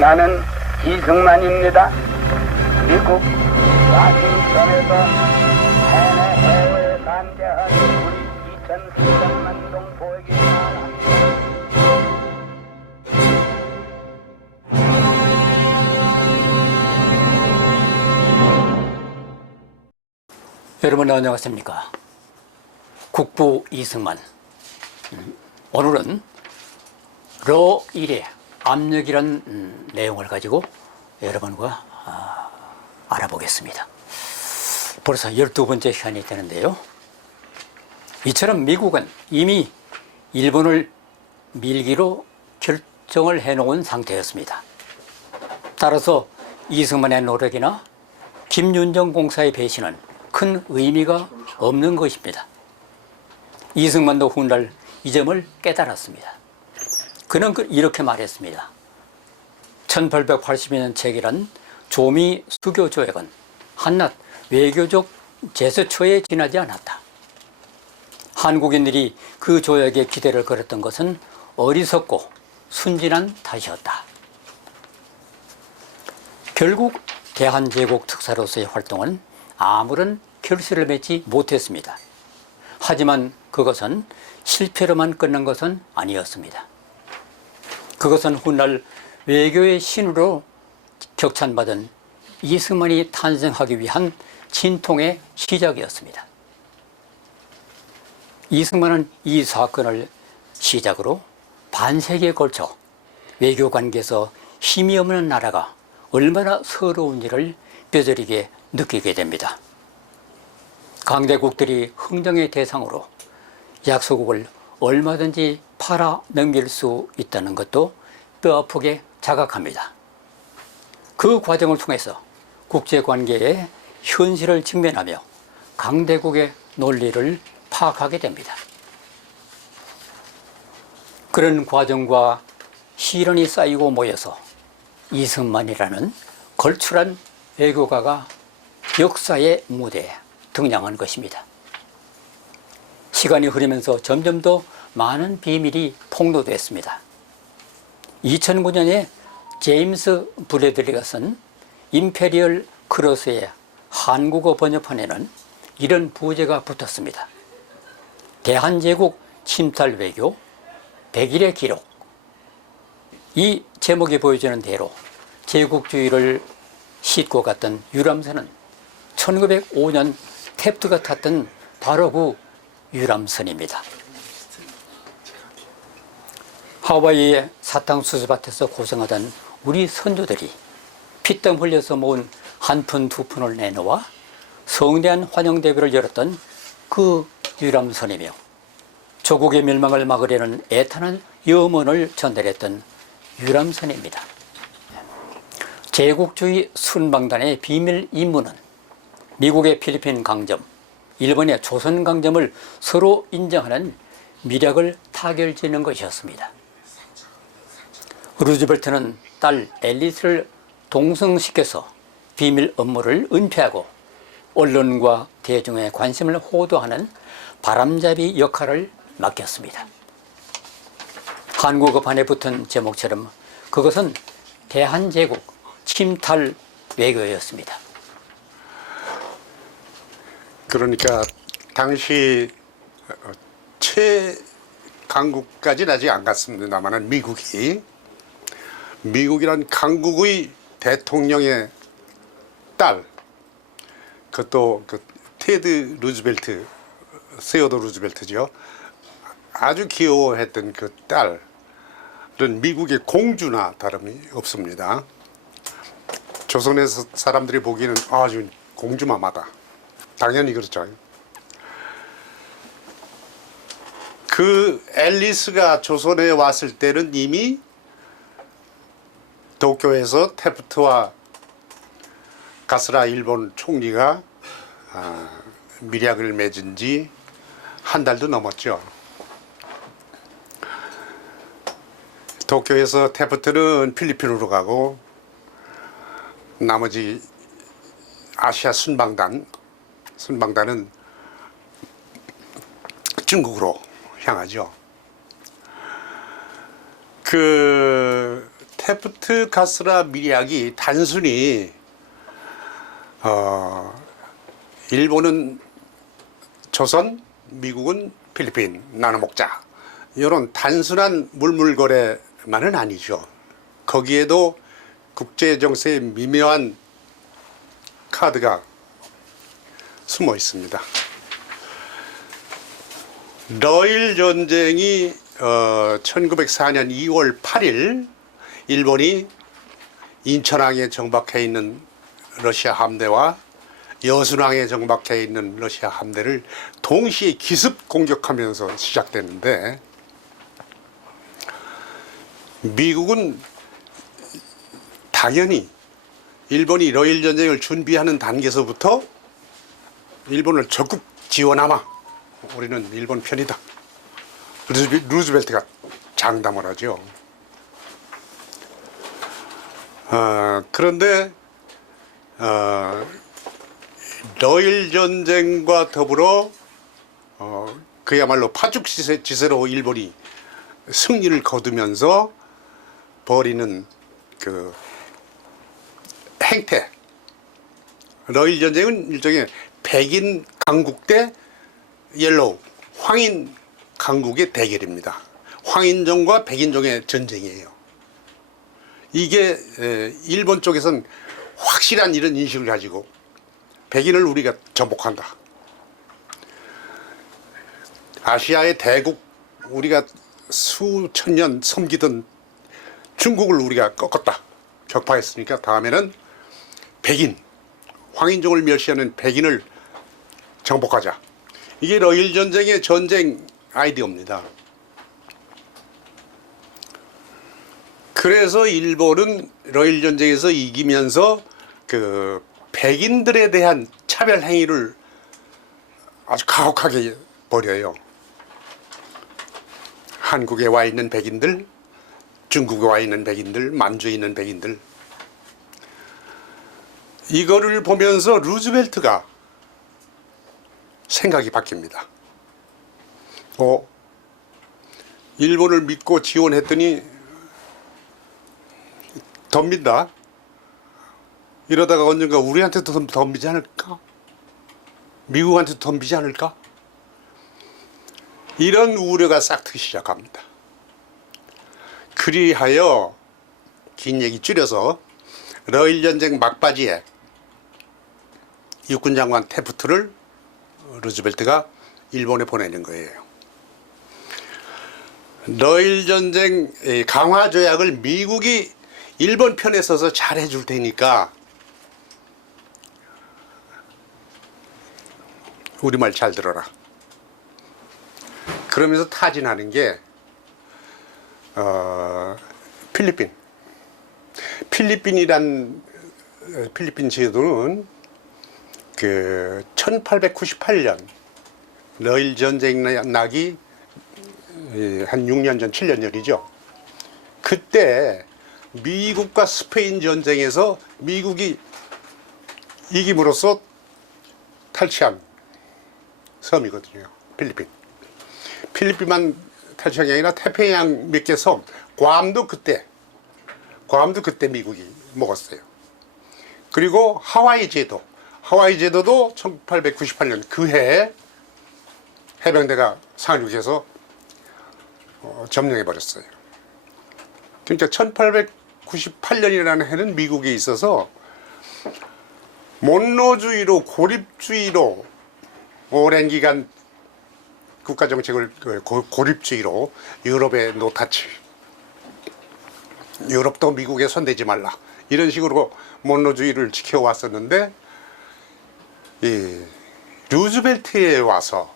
나는 이승만입니다. 미국 와싱턴에서 해외에 관계한 우리 2,300만 동 보육이 말합니다. 여러분 안녕하십니까? 국부 이승만. 오늘은 러 1의 압력이란 내용을 가지고 여러분과 알아보겠습니다. 벌써 12번째 시간이 되는데요. 이처럼 미국은 이미 일본을 밀기로 결정을 해놓은 상태였습니다. 따라서 이승만의 노력이나 김윤정 공사의 배신은 큰 의미가 없는 것입니다. 이승만도 훗날 이 점을 깨달았습니다. 그는 이렇게 말했습니다. 1882년 체결한 조미 수교 조약은 한낱 외교적 제스처에 지나지 않았다. 한국인들이 그 조약에 기대를 걸었던 것은 어리석고 순진한 탓이었다. 결국 대한제국 특사로서의 활동은 아무런 결실을 맺지 못했습니다. 하지만 그것은 실패로만 끝난 것은 아니었습니다. 그것은 훗날 외교의 신으로 격찬받은 이승만이 탄생하기 위한 진통의 시작이었습니다. 이승만은 이 사건을 시작으로 반세기에 걸쳐 외교관계에서 힘이 없는 나라가 얼마나 서러운지를 뼈저리게 느끼게 됩니다. 강대국들이 흥정의 대상으로 약소국을 얼마든지 팔아 넘길 수 있다는 것도 뼈아프게 자각합니다. 그 과정을 통해서 국제관계의 현실을 직면하며 강대국의 논리를 파악하게 됩니다. 그런 과정과 시련이 쌓이고 모여서 이승만이라는 걸출한 외교가가 역사의 무대에 등장한 것입니다. 시간이 흐르면서 점점 더 많은 비밀이 폭로됐습니다. 2009년에 제임스 브래들리가 쓴 임페리얼 크로스의 한국어 번역판에는 이런 부제가 붙었습니다. 대한제국 침탈 외교 100일의 기록. 이 제목이 보여주는 대로 제국주의를 싣고 갔던 유람선은 1905년 탭트가 탔던 바로 그 유람선입니다. 하와이의 사탕수수밭에서 고생하던 우리 선조들이 피땀 흘려서 모은 한 푼 두 푼을 내놓아 성대한 환영대회를 열었던 그 유람선이며 조국의 멸망을 막으려는 애타는 염원을 전달했던 유람선입니다. 제국주의 순방단의 비밀 임무는 미국의 필리핀 강점, 일본의 조선 강점을 서로 인정하는 미략을 타결짓는 것이었습니다. 루즈벨트는 딸 앨리스를 동성시켜서 비밀 업무를 은폐하고 언론과 대중의 관심을 호도하는 바람잡이 역할을 맡겼습니다. 한국어판에 붙은 제목처럼 그것은 대한제국 침탈 외교였습니다. 그러니까 당시 최강국까지는 아직 안 갔습니다만 미국이란 강국의 대통령의 딸, 그것도 그 테드 루즈벨트, 세오도 루즈벨트죠. 아주 귀여워했던 그 딸은 미국의 공주나 다름이 없습니다. 조선에서 사람들이 보기에는 아주 공주마마다. 당연히 그렇죠. 그 앨리스가 조선에 왔을 때는 이미 도쿄에서 태프트와 가스라 일본 총리가 밀약을 맺은 지 한 달도 넘었죠. 도쿄에서 태프트는 필리핀으로 가고 나머지 아시아 순방단은 중국으로 향하죠. 그 테프트 가스라 밀약이 단순히 일본은 조선, 미국은 필리핀 나눠 먹자 이런 단순한 물물거래만은 아니죠. 거기에도 국제 정세의 미묘한 카드가 숨어 있습니다. 러일 전쟁이 1904년 2월 8일 일본이 인천항에 정박해 있는 러시아 함대와 여순항에 정박해 있는 러시아 함대를 동시에 기습 공격하면서 시작됐는데, 미국은 당연히 일본이 러일 전쟁을 준비하는 단계에서부터 일본을 적극 지원하마, 우리는 일본 편이다, 루즈벨트가 장담을 하죠. 그런데 러일 전쟁과 더불어 그야말로 파죽지세로 일본이 승리를 거두면서 벌이는 그 행태, 러일 전쟁은 일종의 백인 강국 대 옐로우 황인 강국의 대결입니다. 황인종과 백인종의 전쟁이에요. 이게 일본 쪽에서는 확실한 이런 인식을 가지고 백인을 우리가 정복한다, 아시아의 대국, 우리가 수천 년 섬기던 중국을 우리가 꺾었다, 격파했으니까 다음에는 백인, 황인종을 멸시하는 백인을 정복하자. 이게 러일 전쟁의 전쟁 아이디어입니다. 그래서 일본은 러일 전쟁에서 이기면서 그 백인들에 대한 차별 행위를 아주 가혹하게 벌여요. 한국에 와 있는 백인들, 중국에 와 있는 백인들, 만주에 있는 백인들, 이거를 보면서 루즈벨트가 생각이 바뀝니다. 일본을 믿고 지원했더니 덤빈다, 이러다가 언젠가 우리한테도 덤비지 않을까? 미국한테도 덤비지 않을까? 이런 우려가 싹트기 시작합니다. 그리하여 긴 얘기 줄여서 러일 전쟁 막바지에 육군 장관 테프트를 루즈벨트가 일본에 보내는 거예요. 러일 전쟁 강화 조약을 미국이 일본 편에 서서 잘 해줄 테니까 우리 말 잘 들어라. 그러면서 타진하는 게 필리핀 제도는 그 1898년 러일 전쟁 나기 한 6년 전, 7년 전이죠. 그때 미국과 스페인 전쟁에서 미국이 이김으로써 탈취한 섬이거든요. 필리핀만 탈취한 게 아니라 태평양 몇 개 섬, 괌도 그때 미국이 먹었어요. 그리고 하와이 제도도 1898년 그 해에 해병대가 상륙해서 점령해 버렸어요. 그러니까 1898년이라는 해는 미국에 있어서 몬로주의로, 고립주의로 오랜 기간 국가정책을 고립주의로 유럽의 노타치, 유럽도 미국에 손대지 말라, 이런 식으로 몬로주의를 지켜왔었는데, 루즈벨트에 와서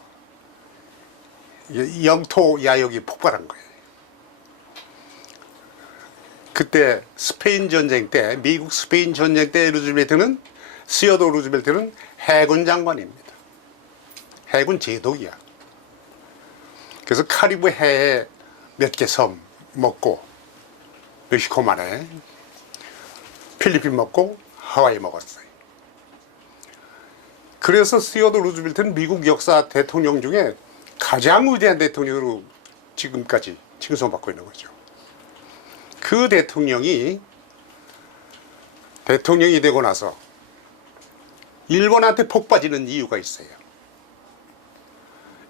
영토 야욕이 폭발한 거예요. 그때 스페인 전쟁 때, 미국 스페인 전쟁 때 시어도 루즈벨트는 해군 장관입니다. 해군 제독이야. 그래서 카리브 해에 몇 개 섬 먹고, 멕시코만에 필리핀 먹고 하와이 먹었어요. 그래서 시어도 루즈벨트는 미국 역사 대통령 중에 가장 위대한 대통령으로 지금까지 칭송받고 있는 거죠. 그 대통령이 되고 나서 일본한테 폭 빠지는 이유가 있어요.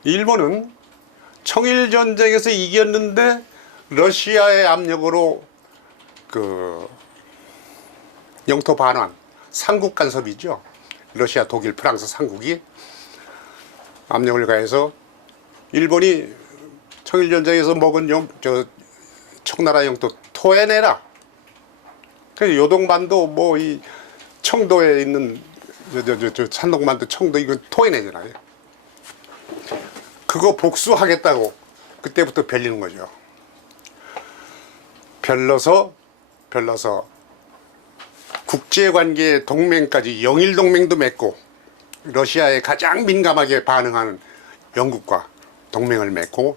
일본은 청일전쟁에서 이겼는데 러시아의 압력으로 그 영토 반환, 삼국 간섭이죠. 러시아, 독일, 프랑스 삼국이 압력을 가해서 일본이 청일전쟁에서 먹은 청나라 영토 토해내라. 그래서 요동반도 뭐 이 청도에 있는 산동반도 청도 이거 토해내잖아요. 그거 복수하겠다고 그때부터 별리는 거죠. 별러서 국제관계 동맹까지 영일동맹도 맺고 러시아에 가장 민감하게 반응하는 영국과 동맹을 맺고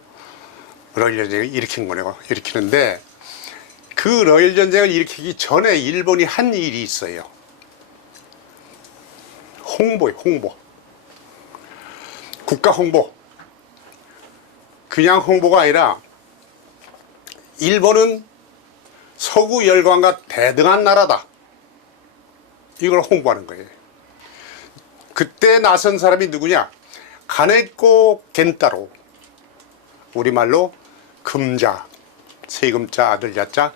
러일전쟁을 일으킨 거네요. 일으키는데 그 러일전쟁을 일으키기 전에 일본이 한 일이 있어요. 홍보. 국가 홍보. 그냥 홍보가 아니라 일본은 서구 열강과 대등한 나라다. 이걸 홍보하는 거예요. 그때 나선 사람이 누구냐? 가네코 겐타로. 우리말로 금자, 세금자, 아들자자,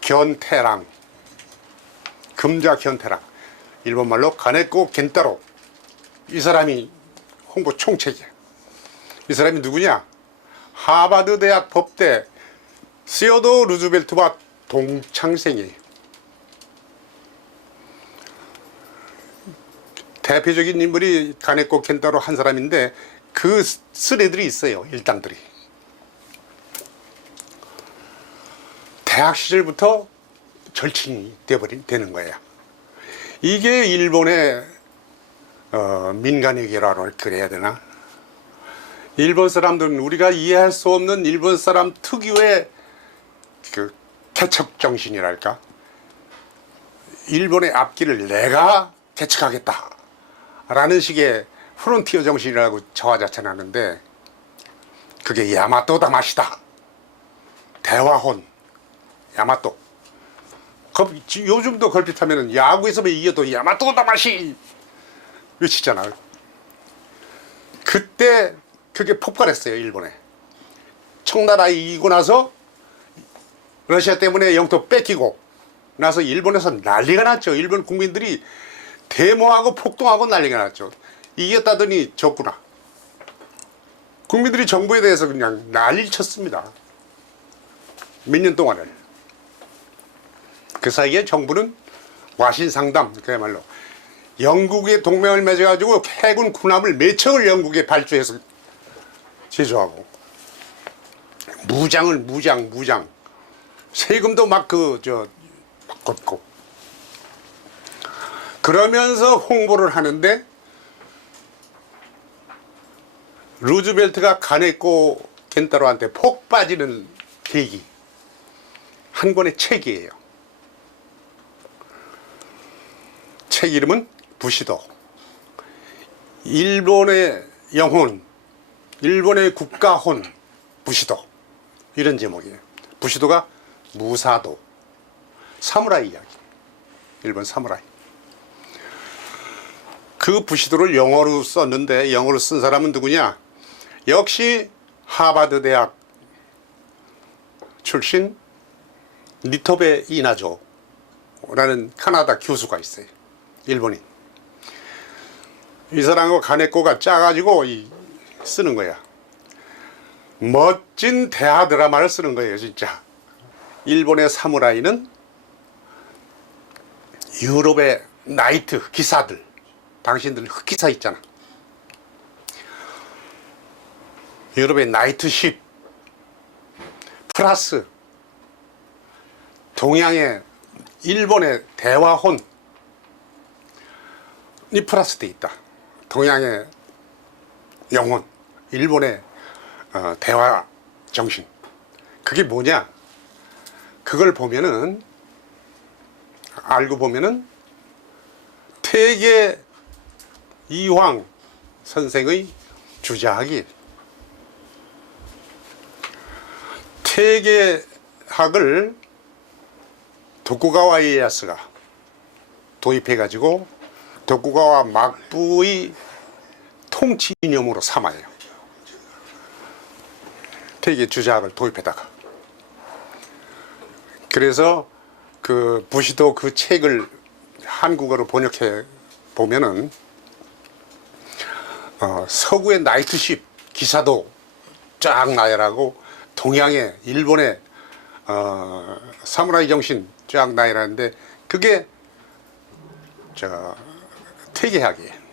견태랑. 금자 견태랑. 일본말로 가네코 겐타로. 이 사람이 홍보 총책이야. 이 사람이 누구냐? 하버드 대학 법대 시어도 루즈벨트와 동창생이에요. 대표적인 인물이 가네코 켄타로 한 사람인데 그 쓰레들이 있어요. 일당들이. 대학 시절부터 절친이 되는 거예요. 이게 일본의 민간의 결합을 그래야 되나? 일본 사람들은 우리가 이해할 수 없는 일본 사람 특유의 그 개척 정신이랄까? 일본의 앞길을 내가 개척하겠다 라는 식의 프론티어 정신이라고 자화자찬하는데 그게 야마토 다마시다. 대화혼 야마토. 요즘도 걸핏하면 야구에서만 이겨도 야마토 다마시 외치잖아요. 그때 그게 폭발했어요. 일본에. 청나라 이기고 나서 러시아 때문에 영토 뺏기고 나서 일본에서 난리가 났죠. 일본 국민들이 데모하고 폭동하고 난리가 났죠. 이겼다더니 졌구나. 국민들이 정부에 대해서 그냥 난리를 쳤습니다. 몇 년 동안을. 그 사이에 정부는 와신상담, 그야말로 영국의 동맹을 맺어가지고 해군 군함을 몇 척을 영국에 발주해서 제조하고 무장 세금도 막 걷고 그러면서 홍보를 하는데 루즈벨트가 가네코 겐타로한테 폭 빠지는 계기 한 권의 책이에요. 책 이름은 부시도. 일본의 영혼, 일본의 국가혼, 부시도. 이런 제목이에요. 부시도가 무사도, 사무라이 이야기. 일본 사무라이. 그 부시도를 영어로 썼는데 영어로 쓴 사람은 누구냐? 역시 하버드 대학 출신 니토베 이나조라는 카나다 교수가 있어요. 일본인. 이 사람하고 가네코가 짜가지고 쓰는 거야. 멋진 대하 드라마를 쓰는 거예요, 진짜. 일본의 사무라이는 유럽의 나이트 기사들, 당신들 흑기사 있잖아. 유럽의 나이트십 플러스 동양의 일본의 대화혼 이 플러스 돼 있다. 동양의 영혼, 일본의 대화 정신. 그게 뭐냐? 그걸 보면은 알고 보면은 퇴계 이황 선생의 주자학이 퇴계학을 도쿠가와 이에야스가 도입해가지고 도쿠가와 막부의 통치 이념으로 삼아요. 퇴계 주작을 도입해다가. 그래서 그 부시도 그 책을 한국어로 번역해 보면은 서구의 나이트십 기사도 쫙 나열하고 동양의 일본의 사무라이 정신 쫙 나열하는데 그게 퇴계학이에요.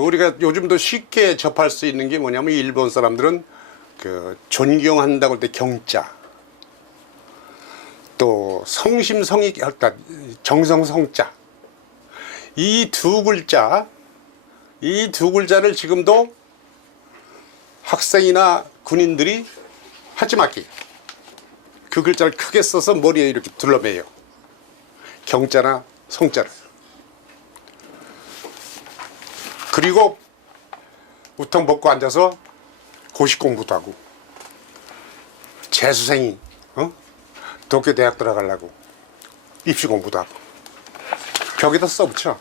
우리가 요즘도 쉽게 접할 수 있는 게 뭐냐면 일본 사람들은 그 존경한다고 할 때 경자, 또 성심성의 그러니까 정성성자, 이 두 글자를 지금도 학생이나 군인들이 하지마키 그 글자를 크게 써서 머리에 이렇게 둘러매요. 경자나 성자를. 그리고 우통 벗고 앉아서 고시 공부도 하고, 재수생이 도쿄 대학 들어가려고 입시 공부도 하고, 벽에다 써붙여.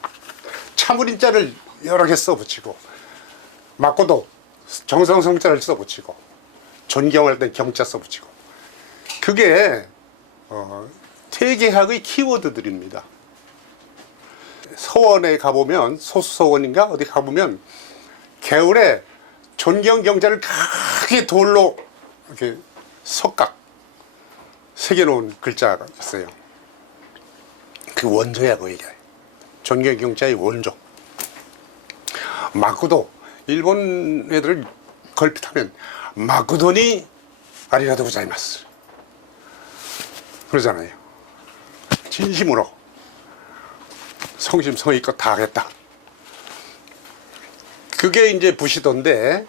참을인자를 여러 개 써붙이고, 맞고도 정성성자를 써붙이고, 존경할 때 경자 써붙이고. 그게 퇴계학의 키워드들입니다. 서원에 가보면, 소수서원인가 어디 가보면 개울에 존경 경자를 크게 돌로 이렇게 석각 새겨놓은 글자가 있어요. 그 원조야, 그 얘기야. 존경 경자의 원조. 마쿠도, 일본 애들 걸핏하면 마쿠도니 아리가토 고자이마스 그러잖아요. 진심으로 성심성의껏 다 하겠다. 그게 이제 부시도인데,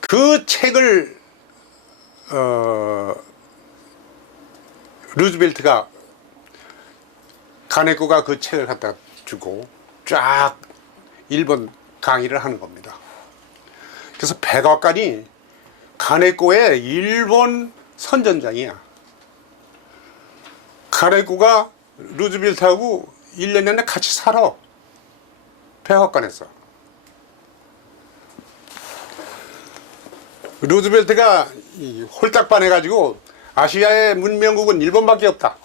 그 책을 루즈벨트가, 가네코가 그 책을 갖다 주고 쫙 일본 강의를 하는 겁니다. 그래서 백악관이 가네코의 일본 선전장이야. 가네코가 루즈벨트하고 1년 내내 같이 살아. 백악관에서. 루즈벨트가 홀딱 반해가지고 아시아의 문명국은 일본밖에 없다.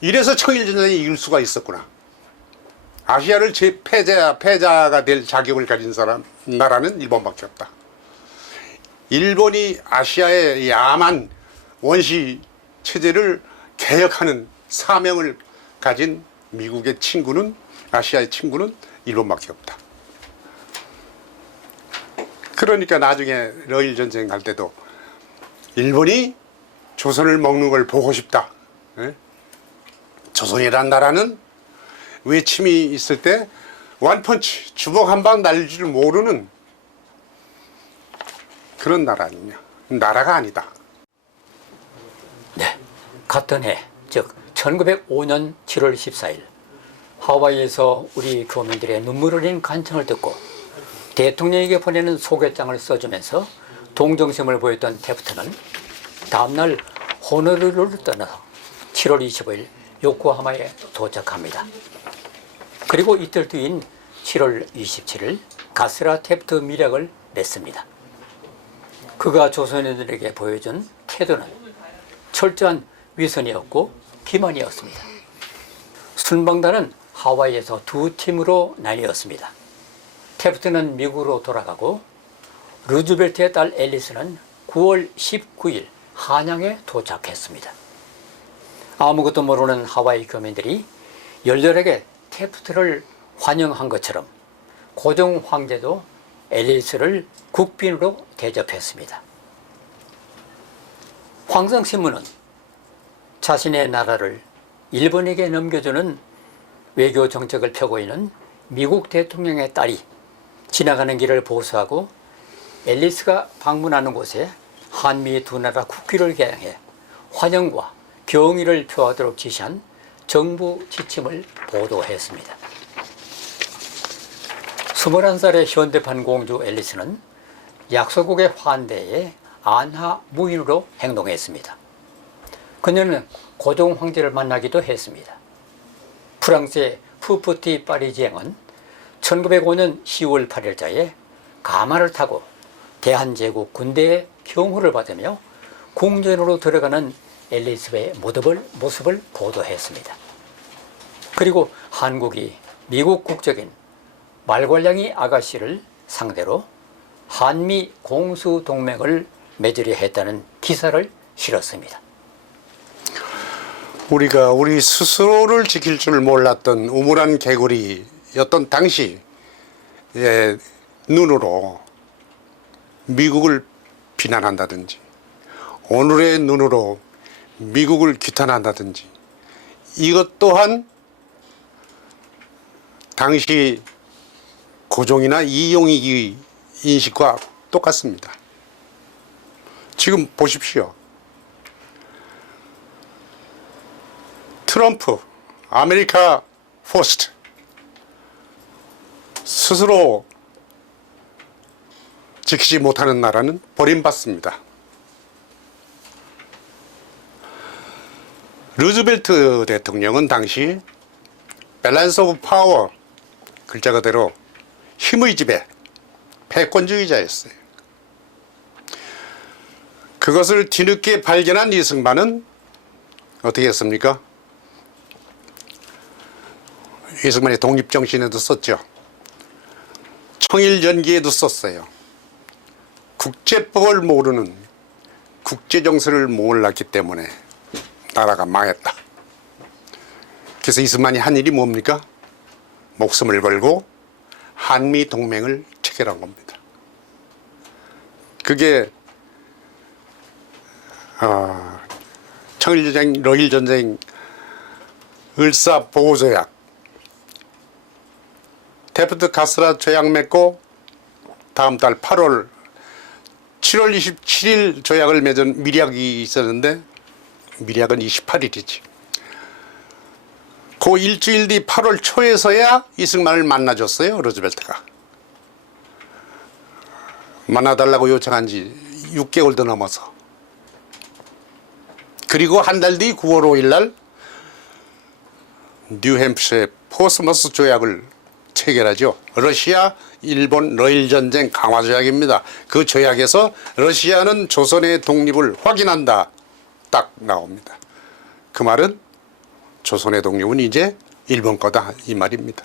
이래서 청일전쟁에 이길 수가 있었구나. 아시아를 패자가 될 자격을 가진 나라는 일본밖에 없다. 일본이 아시아의 야만 원시 체제를 개혁하는 사명을 가진 미국의 친구는, 아시아의 친구는 일본밖에 없다. 그러니까 나중에 러일 전쟁 갈 때도 일본이 조선을 먹는 걸 보고 싶다. 조선이란 나라는 외침이 있을 때 원펀치, 주먹 한 방 날릴 줄 모르는 그런 나라 아니냐. 나라가 아니다. 네, 같은 해, 즉 1905년 7월 14일 하와이에서 우리 교민들의 눈물 흘린 간청을 듣고 대통령에게 보내는 소개장을 써주면서 동정심을 보였던 태프트는 다음날 호노루루를 떠나서 7월 25일 요코하마에 도착합니다. 그리고 이틀 뒤인 7월 27일 가스라 태프트 밀약을 맺습니다. 그가 조선인들에게 보여준 태도는 철저한 위선이었고 기만이었습니다. 순방단은 하와이에서 두 팀으로 나뉘었습니다. 태프트는 미국으로 돌아가고 루즈벨트의 딸 앨리스는 9월 19일 한양에 도착했습니다. 아무것도 모르는 하와이 교민들이 열렬하게 태프트를 환영한 것처럼 고종 황제도 앨리스를 국빈으로 대접했습니다. 황성신문은 자신의 나라를 일본에게 넘겨주는 외교 정책을 펴고 있는 미국 대통령의 딸이 지나가는 길을 보수하고 앨리스가 방문하는 곳에 한미 두 나라 국기를 개양해 환영과 경의를 표하도록 지시한 정부 지침을 보도했습니다. 21살의 현대판 공주 앨리스는 약소국의 환대에 안하 무인으로 행동했습니다. 그녀는 고종 황제를 만나기도 했습니다. 프랑스의 푸푸티 파리지앵은 1905년 10월 8일자에 가마를 타고 대한제국 군대의 경호를 받으며 궁전으로 들어가는 엘리자베의 모습을 보도했습니다. 그리고 한국이 미국 국적인 말괄량이 아가씨를 상대로 한미 공수동맹을 맺으려 했다는 기사를 실었습니다. 우리가 우리 스스로를 지킬 줄 몰랐던 우물한 개구리였던 당시의 눈으로 미국을 비난한다든지 오늘의 눈으로 미국을 규탄한다든지 이것 또한 당시 고종이나 이용익의 인식과 똑같습니다. 지금 보십시오. 트럼프, 아메리카 포스트 스스로 지키지 못하는 나라는 버림받습니다. 루즈벨트 대통령은 당시 밸런스 오브 파워 글자 그대로 힘의 지배, 패권주의자였어요. 그것을 뒤늦게 발견한 이승만은 어떻게 했습니까? 이승만이 독립정신에도 썼죠. 청일전기에도 썼어요. 국제법을 모르는 국제정세를 몰랐기 때문에 나라가 망했다. 그래서 이승만이 한 일이 뭡니까? 목숨을 걸고 한미동맹을 체결한 겁니다. 그게 청일전쟁, 러일전쟁 을사보호조약 테프트 카스라 조약 맺고 다음 달 7월 27일 조약을 맺은 미략이 있었는데 미략은 28일이지. 그 일주일 뒤 8월 초에서야 이승만을 만나줬어요. 루즈벨트가. 만나달라고 요청한 지 6개월도 넘어서. 그리고 한 달 뒤 9월 5일 날 뉴햄프셔의 포스머스 조약을 체결하죠. 러시아, 일본, 러일전쟁 강화조약입니다. 그 조약에서 러시아는 조선의 독립을 확인한다. 딱 나옵니다. 그 말은 조선의 독립은 이제 일본 거다 이 말입니다.